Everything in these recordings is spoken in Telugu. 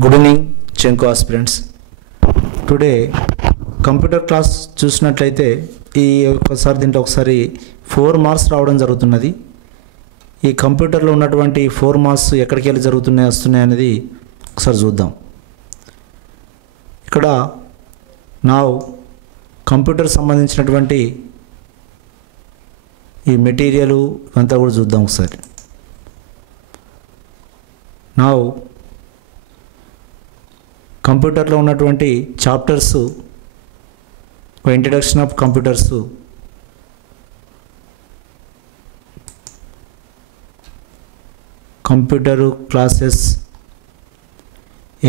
గుడ్ ఈవినింగ్ చెంకు ఆస్పిరెంట్స్. టుడే కంప్యూటర్ క్లాస్ చూసినట్లయితే దీంట్లో ఒకసారి 4 మార్క్స్ రావడం జరుగుతున్నది. ఈ కంప్యూటర్లో ఉన్నటువంటి 4 మార్క్స్ ఎక్కడికి వెళ్ళి వస్తున్నాయి అనేది ఒకసారి చూద్దాం. ఇక్కడ నా కంప్యూటర్ సంబంధించినటువంటి ఈ మెటీరియల్ అంతా కూడా చూద్దాం ఒకసారి. నా కంప్యూటర్లో ఉన్నటువంటి chapters, introduction of computers, computer classes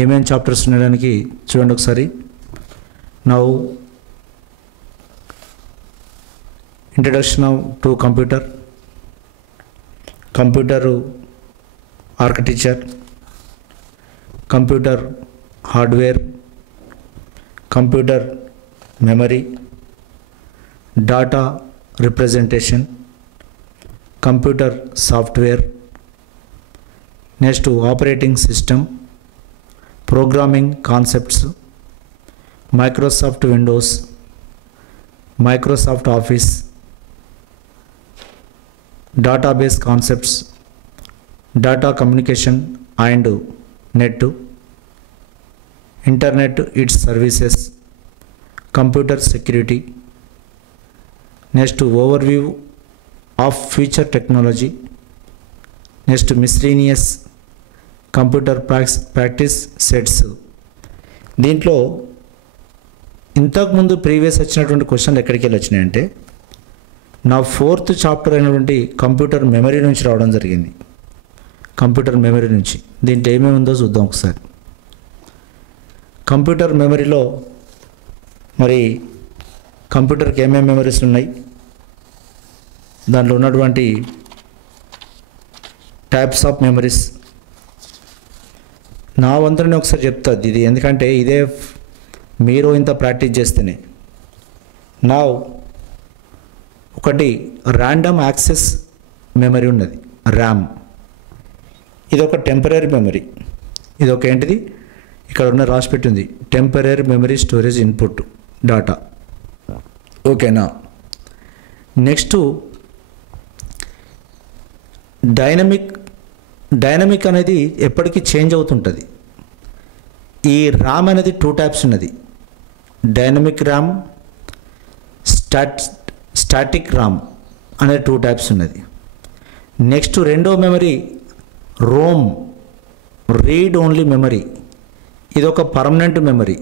ఏమేమి చాప్టర్స్ ఉండడానికి చూడండి ఒకసారి. Now introduction to computer, computer architecture, computer hardware, computer memory, data representation, computer software, next operating system, programming concepts, Microsoft Windows, Microsoft office, database concepts, data communication and net, internet its services, computer security, next overview of future technology, next miscellaneous computer practice sets. దీంట్లో ఇంతకుముందు ప్రీవియస్ వచ్చినటువంటి క్వశ్చన్లు ఎక్కడికి వెళ్ళి వచ్చినాయంటే నా 4th చాప్టర్ అయినటువంటి కంప్యూటర్ మెమరీ నుంచి రావడం జరిగింది. కంప్యూటర్ మెమరీ నుంచి దీంట్లో ఏమేమి ఉందో చూద్దాం ఒకసారి. కంప్యూటర్ మెమరీలో మరి కంప్యూటర్కి ఏమేమి మెమరీస్ ఉన్నాయి, దాంట్లో ఉన్నటువంటి టైప్స్ ఆఫ్ మెమరీస్ నా వంతుని ఒకసారి చెప్తుంది ఇది, ఎందుకంటే ఇదే మీరు ఇంత ప్రాక్టీస్ చేస్తేనే. నా ఒకటి ర్యాండమ్ యాక్సెస్ మెమరీ ఉన్నది, ర్యామ్. ఇది ఒక టెంపరీ మెమరీ. ఇది ఒక ఏంటిది ఇక్కడ ఉన్న రాసి పెట్టింది, temporary memory storage input data. ఓకేనా. నెక్స్ట్ డైనమిక్ అనేది ఎప్పటికీ చేంజ్ అవుతుంటుంది. ఈ ర్యామ్ అనేది 2 టైప్స్ ఉన్నది, డైనమిక్ ర్యామ్, స్టాటిక్ ర్యామ్ అనే 2 టైప్స్ ఉన్నది. నెక్స్ట్ రెండో memory ROM, read only memory. ఇది ఒక పర్మనెంట్ మెమరీ.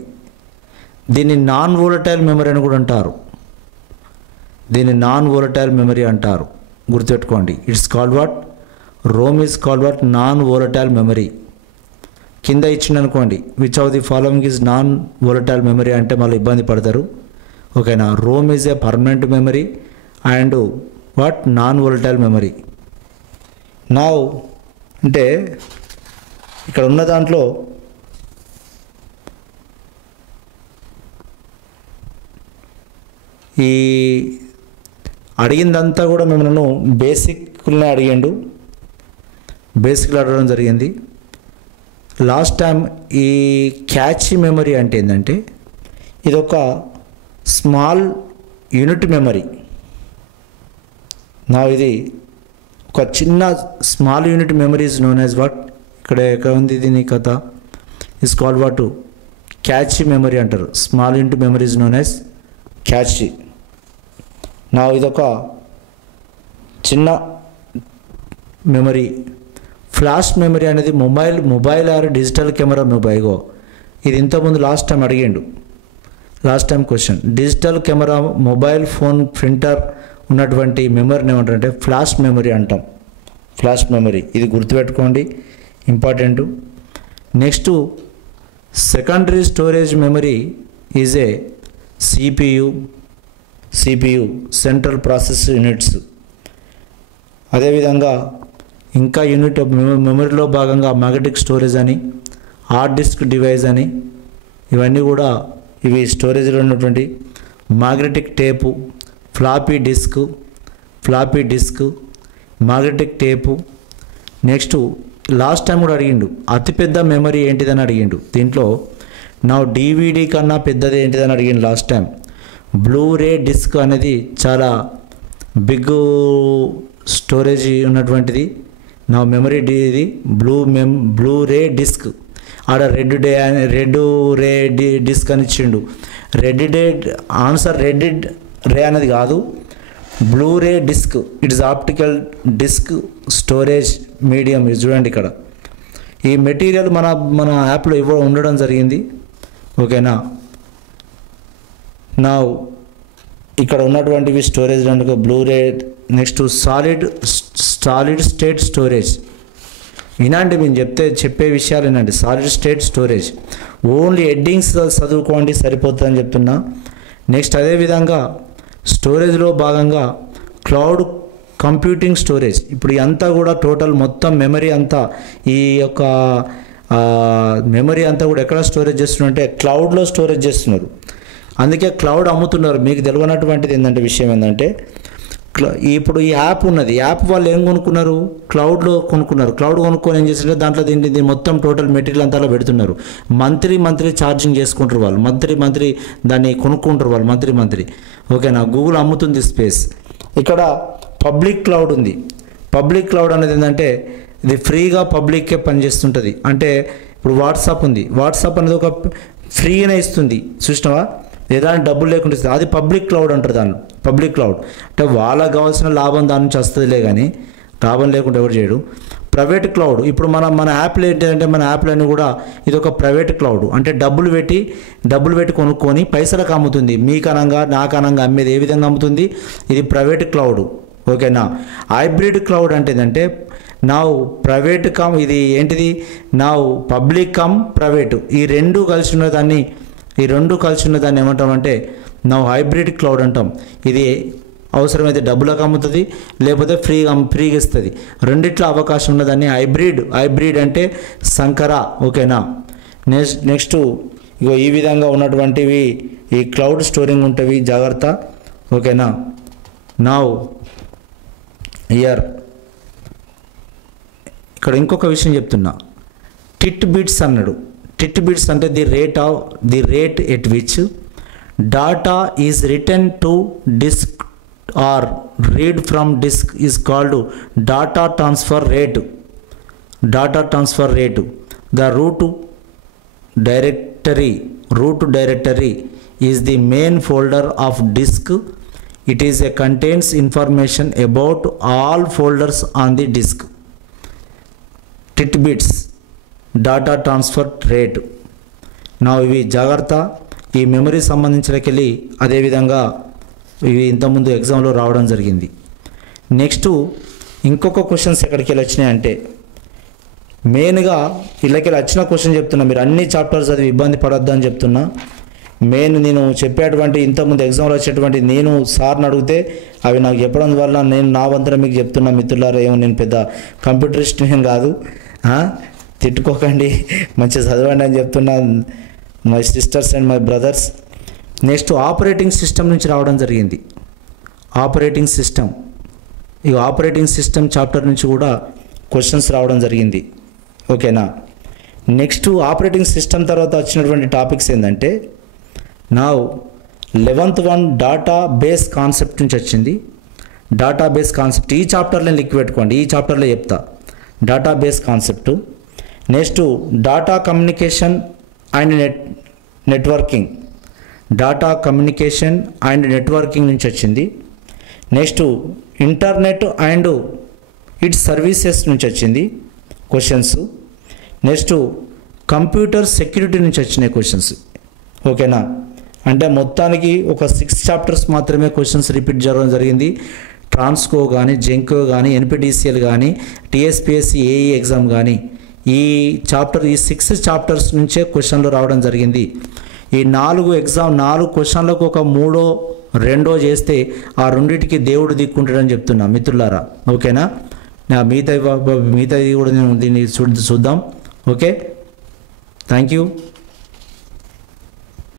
దీన్ని నాన్ వోలటైల్ మెమరీ అని కూడా అంటారు. గుర్తుపెట్టుకోండి. It's called what, ROM is called what, non volatile memory. కింద ఇచ్చిందనుకోండి which of the following is non volatile memory అంటే మళ్ళీ ఇబ్బంది పడతారు. ఓకేనా. ROM is a permanent memory and what, non volatile memory. నా అంటే ఇక్కడ ఉన్న దాంట్లో ఈ అడిగిందంతా కూడా మిమ్మల్ని బేసిక్లనే అడగడం జరిగింది. లాస్ట్ టైం ఈ క్యాచ్ మెమరీ అంటే ఏంటంటే ఇదొక స్మాల్ యూనిట్ మెమరీ. నా ఇది ఒక చిన్న small unit memory is known as what, ఇక్కడ ఉంది దీని కథ, is called what, cache memory అంటారు. Small unit memory is known as cache. నా ఇదొక చిన్న మెమరీ. ఫ్లాష్ మెమరీ అనేది mobile or digital camera mobile. ఇది ఇంతకుముందు last time question. Digital camera, mobile phone, printer ఉన్నటువంటి మెమరీని ఏమంటారంటే ఫ్లాష్ మెమరీ అంటాం. ఫ్లాష్ మెమరీ ఇది గుర్తుపెట్టుకోండి, important. Next secondary storage memory is a CPU, central process units. అదేవిధంగా ఇంకా యూనిట్ మెమరీలో భాగంగా మ్యాగ్నెటిక్ స్టోరేజ్ అని, హార్డ్ డిస్క్ డివైస్ అని, ఇవన్నీ కూడా ఇవి స్టోరేజ్లో ఉన్నటువంటి magnetic tape, floppy disk, magnetic tape. Next last time కూడా అడిగిండు అతిపెద్ద మెమరీ ఏంటిదని అడిగిండు. దీంట్లో నా DVD కన్నా పెద్దది ఏంటిదని అడిగిండు లాస్ట్ టైం. బ్లూరే డిస్క్ అనేది చాలా బిగ్ స్టోరేజ్ ఉన్నటువంటిది. నా మెమరీ ఇది బ్లూరే డిస్క్. ఆడ రెడ్ రే డిస్క్ అని ఇచ్చిండు. ఆన్సర్ రెడ్ రే అనేది కాదు, Blu ray disc. It is optical disc storage medium. ఇది చూడండి ఇక్కడ ఈ మెటీరియల్ మన యాప్లో ఉండడం జరిగింది. ఓకేనా. నా ఇక్కడ ఉన్నటువంటివి స్టోరేజ్ రెండు Blu-ray. Next solid state storage. వినండి, మేము చెప్పే విషయాలు వినండి. Solid state storage only headings చదువుకోండి సరిపోతుందని చెప్తున్నా. నెక్స్ట్ అదేవిధంగా స్టోరేజ్లో భాగంగా క్లౌడ్ కంప్యూటింగ్ స్టోరేజ్. ఇప్పుడు ఇదంతా కూడా టోటల్ మొత్తం మెమరీ అంతా ఈ యొక్క మెమరీ అంతా కూడా ఎక్కడ స్టోరేజ్ చేస్తున్నారు అంటే క్లౌడ్లో స్టోరేజ్ చేస్తున్నారు. అందుకే క్లౌడ్ అమ్ముతున్నారు. మీకు తెలియనటువంటిది ఏంటంటే విషయం ఏంటంటే ఇప్పుడు ఈ యాప్ ఉన్నది, యాప్ వాళ్ళు ఏం కొనుక్కున్నారు, క్లౌడ్లో కొనుక్కున్నారు. క్లౌడ్ కొనుక్కొని ఏం చేస్తుంటే దాంట్లో దీన్ని మొత్తం టోటల్ మెటీరియల్ అంతా పెడుతున్నారు. మంత్లీ ఛార్జింగ్ చేసుకుంటారు వాళ్ళు, మంత్లీ దాన్ని కొనుక్కుంటారు వాళ్ళు మంత్లీ. ఓకేనా. గూగుల్ అమ్ముతుంది స్పేస్. ఇక్కడ పబ్లిక్ క్లౌడ్ ఉంది. పబ్లిక్ క్లౌడ్ అనేది ఏంటంటే ఇది ఫ్రీగా పబ్లిక్కే పనిచేస్తుంటుంది. అంటే ఇప్పుడు వాట్సాప్ ఉంది, వాట్సాప్ అనేది ఒక ఫ్రీగానే ఇస్తుంది చూసినావా, ఏదైనా డబ్బులు లేకుండా ఇస్తుంది. అది పబ్లిక్ క్లౌడ్ అంటారు దాన్ని. పబ్లిక్ క్లౌడ్ అంటే వాళ్ళకి కావాల్సిన లాభం దాని నుంచి వస్తుందిలే, కానీ లాభం లేకుండా ఎవరు చేయడు. ప్రైవేట్ క్లౌడ్ ఇప్పుడు మన యాప్లు ఏంటంటే మన యాప్లన్నీ కూడా ఇది ఒక ప్రైవేట్ క్లౌడ్. అంటే డబ్బులు పెట్టి కొనుక్కొని పైసలకు అమ్ముతుంది. మీకు అనంగా నాకు అనంగా అమ్మేది ఏ విధంగా అమ్ముతుంది, ఇది ప్రైవేట్ క్లౌడ్. ఓకేనా. హైబ్రిడ్ క్లౌడ్ అంటే ఏంటంటే నా ప్రైవేట్ కమ్ ఇది ఏంటిది నా పబ్లిక్ కమ్ ప్రైవేటు ఈ రెండు కలిసి ఉన్నదాన్ని ఏమంటామంటే నా హైబ్రిడ్ క్లౌడ్ అంటాం. ఇది అవసరమైతే డబ్బులకు అమ్ముతుంది, లేకపోతే ఫ్రీగా ఇస్తుంది. రెండిట్లో అవకాశం ఉన్నదాన్ని హైబ్రిడ్ అంటే సంకర. ఓకేనా. నెక్స్ట్ ఇగో ఈ విధంగా ఉన్నటువంటివి ఈ క్లౌడ్ స్టోరింగ్ ఉంటవి, జాగ్రత్త. ఓకేనా. నౌ ఇక్కడ ఇంకొక విషయం చెప్తున్నా. టిట్ బిట్స్ అన్నాడు. టిట్ బిట్స్ అంటే the rate at which data is return to disk or read from disk is called data transfer rate. The root directory is the main folder of disk. It is a contains information about all folders on the disk. Titbits data transfer rate. నా ఇవి జాగ్రత్త. ఈ మెమరీ సంబంధించినకెళ్ళి అదేవిధంగా ఇవి ఇంతకుముందు ఎగ్జామ్లో రావడం జరిగింది. నెక్స్ట్ ఇంకొక క్వశ్చన్స్ ఎక్కడికి వెళ్ళి వచ్చినాయంటే మెయిన్గా వీళ్ళకి వచ్చిన క్వశ్చన్ చెప్తున్నా. మీరు అన్ని చాప్టర్స్ చదివి ఇబ్బంది పడొద్దు అని చెప్తున్నా. మెయిన్ నేను చెప్పేటువంటి ఇంతకుముందు ఎగ్జామ్లో వచ్చేటువంటి నేను సార్ని అడిగితే అవి నాకు చెప్పడం వల్ల నేను నా వంతున మీకు చెప్తున్నా మిత్రులారా. ఏమో నేను పెద్ద కంప్యూటరిస్ట్ ఏం కాదు, తిట్టుకోకండి, మంచిగా చదవండి అని చెప్తున్నా my sisters and my brothers. Next operating system నుంచి రావడం జరిగింది. ఆపరేటింగ్ సిస్టమ్ చాప్టర్ నుంచి కూడా క్వశ్చన్స్ రావడం జరిగింది. ఓకేనా. నెక్స్ట్ ఆపరేటింగ్ సిస్టమ్ తర్వాత వచ్చినటువంటి టాపిక్స్ ఏంటంటే నా 11th one data base concept నుంచి వచ్చింది. డాటా బేస్ కాన్సెప్ట్ ఈ చాప్టర్లో లిక్కి పెట్టుకోండి, ఈ చాప్టర్లో చెప్తా data base concept. Next data communication and networking నుంచి వచ్చింది. Next internet and it's services నుంచి వచ్చింది క్వశ్చన్స్. నెక్స్ట్ కంప్యూటర్ సెక్యూరిటీ నుంచి వచ్చినాయి క్వశ్చన్స్. ఓకేనా. అంటే మొత్తానికి ఒక 6 చాప్టర్స్ మాత్రమే క్వశ్చన్స్ రిపీట్ జరగడం జరిగింది. ట్రాన్స్కో కానీ, జెంకో కానీ, NPTCL కానీ, TSPSC AE ఎగ్జామ్ కానీ ఈ 6 చాప్టర్స్ నుంచే క్వశ్చన్లు రావడం జరిగింది. ఈ 4 క్వశ్చన్లకు ఒక 3 2 చేస్తే ఆ రెండింటికి దేవుడు దిక్కుంటాడని చెప్తున్నా మిత్రులారా. ఓకేనా. మిగతాది కూడా నేను దీన్ని చూద్దాం. ఓకే. Thank you.